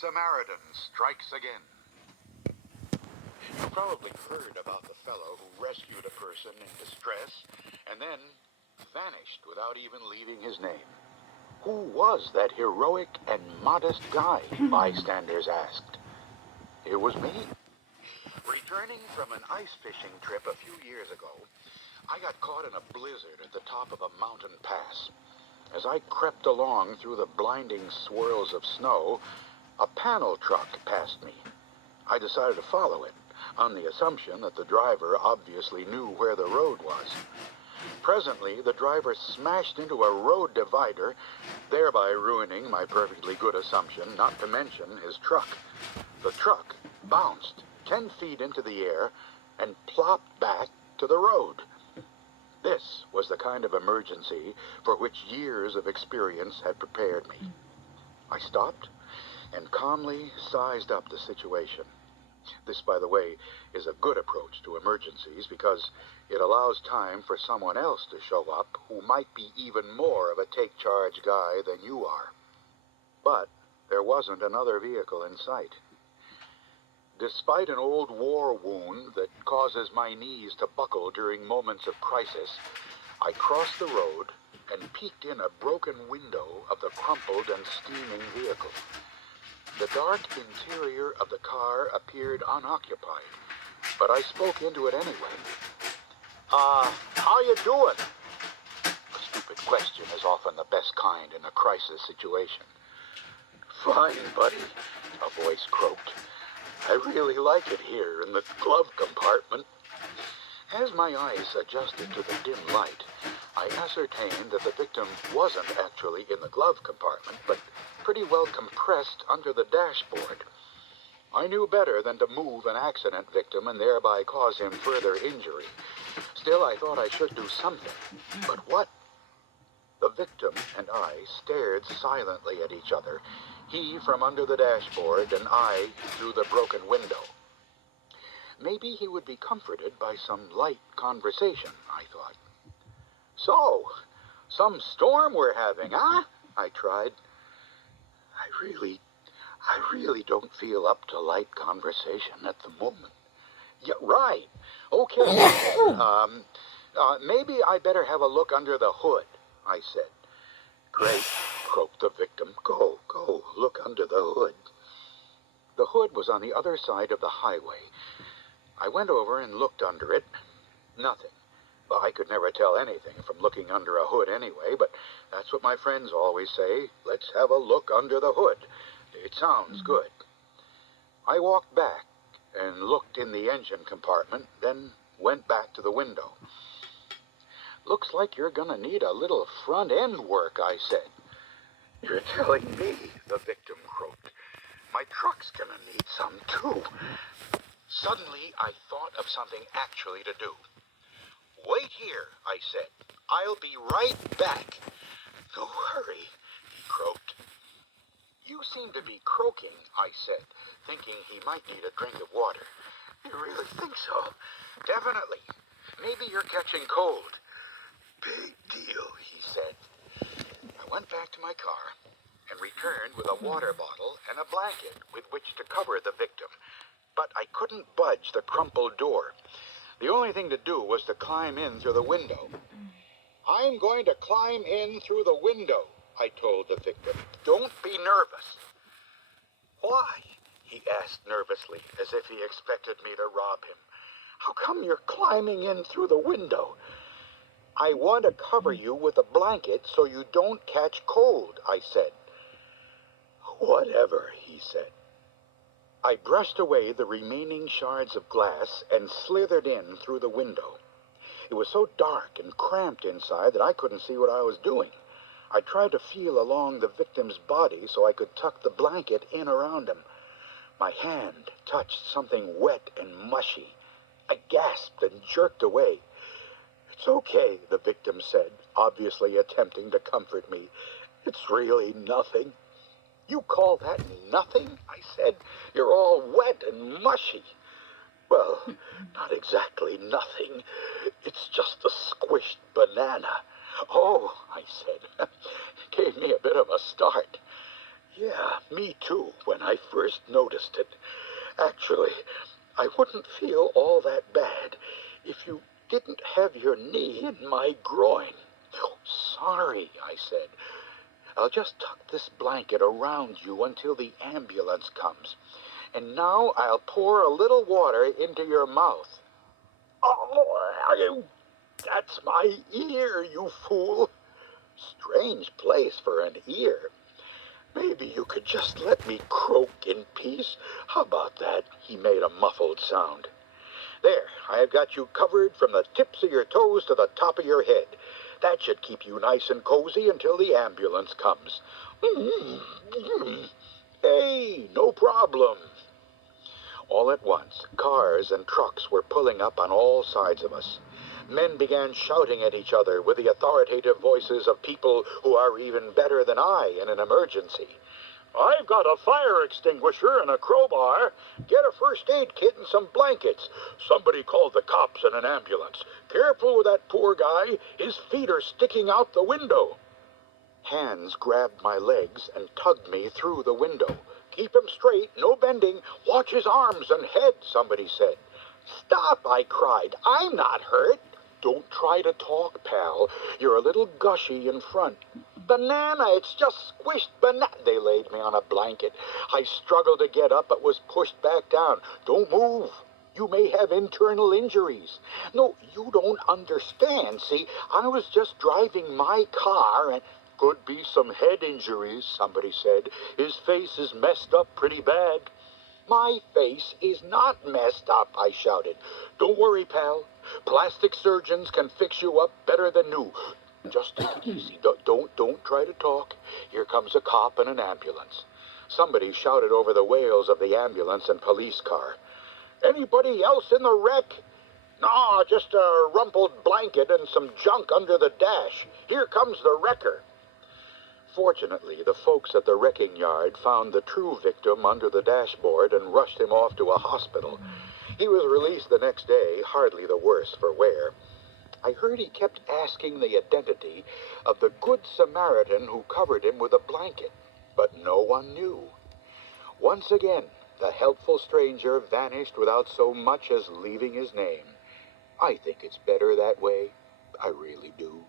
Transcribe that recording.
Samaritan strikes again. You probably heard about the fellow who rescued a person in distress and then vanished without even leaving his name. Who was that heroic and modest guy? Bystanders asked. It was me. Returning from an ice fishing trip a few years ago, I got caught in a blizzard at the top of a mountain pass. As I crept along through the blinding swirls of snow, a panel truck passed me. I decided to follow it, on the assumption that the driver obviously knew where the road was. Presently, the driver smashed into a road divider, thereby ruining my perfectly good assumption, not to mention his truck. The truck bounced 10 feet into the air and plopped back to the road. This was the kind of emergency for which years of experience had prepared me. I stopped and calmly sized up the situation. This, by the way, is a good approach to emergencies because it allows time for someone else to show up who might be even more of a take-charge guy than you are. But there wasn't another vehicle in sight. Despite an old war wound that causes my knees to buckle during moments of crisis, I crossed the road and peeked in a broken window of the crumpled and steaming vehicle. The dark interior of the car appeared unoccupied, but I spoke into it anyway. How you doing? A stupid question is often the best kind in a crisis situation. Fine, buddy, a voice croaked. I really like it here in the glove compartment. As my eyes adjusted to the dim light, I ascertained that the victim wasn't actually in the glove compartment, but pretty well compressed under the dashboard. I knew better than to move an accident victim and thereby cause him further injury. Still, I thought I should do something. But what? The victim and I stared silently at each other, he from under the dashboard and I through the broken window. Maybe he would be comforted by some light conversation, I thought. So, some storm we're having, huh? I tried. I really don't feel up to light conversation at the moment. Yeah, right. Okay. Maybe I better have a look under the hood, I said. Great, croaked the victim. Go, look under the hood. The hood was on the other side of the highway. I went over and looked under it. Nothing. Well, I could never tell anything from looking under a hood anyway, but that's what my friends always say. Let's have a look under the hood. It sounds good. I walked back and looked in the engine compartment, then went back to the window. Looks like you're gonna need a little front-end work, I said. You're telling me, the victim croaked. My truck's gonna need some, too. Suddenly, I thought of something actually to do. Wait here, I said. I'll be right back. No hurry, he croaked. You seem to be croaking, I said, thinking he might need a drink of water. You really think so? Definitely. Maybe you're catching cold. Big deal, he said. I went back to my car and returned with a water bottle and a blanket with which to cover the victim. But I couldn't budge the crumpled door. The only thing to do was to climb in through the window. I'm going to climb in through the window, I told the victim. Don't be nervous. Why? He asked nervously, as if he expected me to rob him. How come you're climbing in through the window? I want to cover you with a blanket so you don't catch cold, I said. Whatever, he said. I brushed away the remaining shards of glass and slithered in through the window. It was so dark and cramped inside that I couldn't see what I was doing. I tried to feel along the victim's body so I could tuck the blanket in around him. My hand touched something wet and mushy. I gasped and jerked away. It's okay, the victim said, obviously attempting to comfort me. It's really nothing. You call that nothing? I said. You're all wet and mushy. Well, not exactly nothing. It's just a squished banana. Oh, I said. Gave me a bit of a start. Yeah, me too, when I first noticed it. Actually, I wouldn't feel all that bad if you didn't have your knee in my groin. Oh, sorry, I said. I'll just tuck this blanket around you until the ambulance comes. And now I'll pour a little water into your mouth. Oh, that's my ear, you fool. Strange place for an ear. Maybe you could just let me croak in peace. How about that? He made a muffled sound. There, I have got you covered from the tips of your toes to the top of your head. That should keep you nice and cozy until the ambulance comes. Hey, no problem. All at once, cars and trucks were pulling up on all sides of us. Men began shouting at each other with the authoritative voices of people who are even better than I in an emergency. I've got a fire extinguisher and a crowbar. Get a first aid kit and some blankets. Somebody called the cops and an ambulance. Careful with that poor guy. His feet are sticking out the window. Hands grabbed my legs and tugged me through the window. Keep him straight, no bending. Watch his arms and head, somebody said. Stop, I cried. I'm not hurt. Don't try to talk, pal. You're a little gushy in front. Banana, it's just squished banana. They laid me on a blanket. I struggled to get up, but was pushed back down. Don't move. You may have internal injuries. No, you don't understand. See, I was just driving my car and... Could be some head injuries, somebody said. His face is messed up pretty bad. My face is not messed up, I shouted. Don't worry, pal. Plastic surgeons can fix you up better than new. Just take it easy. Don't try to talk. Here comes a cop and an ambulance. Somebody shouted over the wails of the ambulance and police car. Anybody else in the wreck? No, just a rumpled blanket and some junk under the dash. Here comes the wrecker. Fortunately, the folks at the wrecking yard found the true victim under the dashboard and rushed him off to a hospital. He was released the next day, hardly the worse for wear. I heard he kept asking the identity of the good Samaritan who covered him with a blanket, but no one knew. Once again, the helpful stranger vanished without so much as leaving his name. I think it's better that way. I really do.